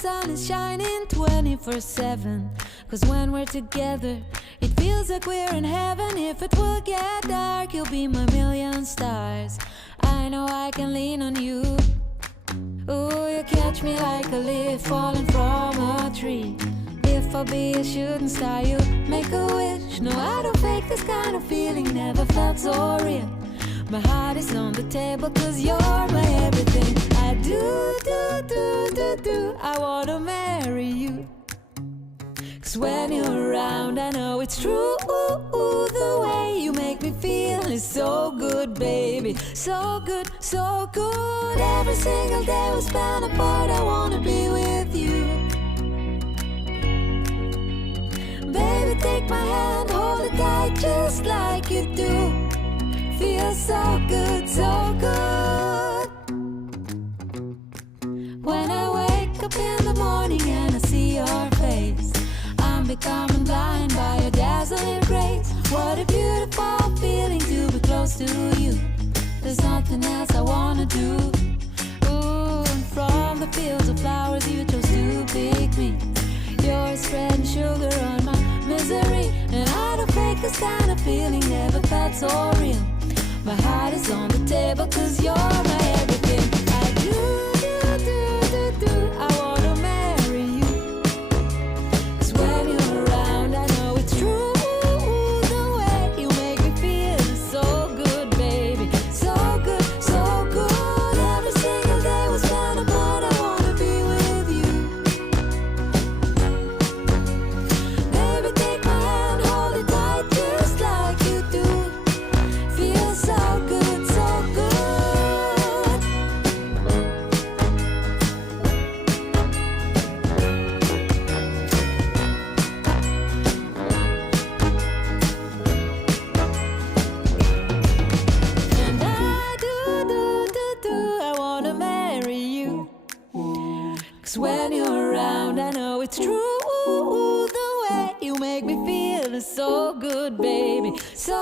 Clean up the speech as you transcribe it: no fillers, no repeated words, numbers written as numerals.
sun is shining 24/7. Cause when we're together, it feels like we're in heaven. If it will get dark, you'll be my million stars. I know I can lean on you. Ooh, you catch me like a leaf falling from a tree. If I'll be a shooting star, you make a wish. No, I don't fake this kind of feeling, never felt so real. My heart is on the table cause you're my everything. I do, I wanna marry you. Cause when you're around I know it's true. The way you make me feel is so good, baby. So good, so good. Every single day we spend apart, I wanna be with you. Baby, take my hand, hold it tight just like you do. Feels so good, so good. When I wake up in the morning and I see your face, I'm becoming blind by your dazzling grace. What a beautiful feeling to be close to you. There's nothing else I wanna do. Ooh, and from the fields of flowers you chose to pick me. You're spreading sugar on my misery. And I don't fake this kind of feeling, never felt so real. My heart is on the table cause you're my everything. I do, I wanna marry you. Cause when you're around I know it's true. The way you make me feel is so good, baby. So good, so good. Every single day we spend apart, I wanna be with you. Baby, take my hand, hold it tight just like you do. Feel so good, so good. And I do, I wanna marry you. Cause when you're around I know it's true. The way you make me feel is so good, baby. So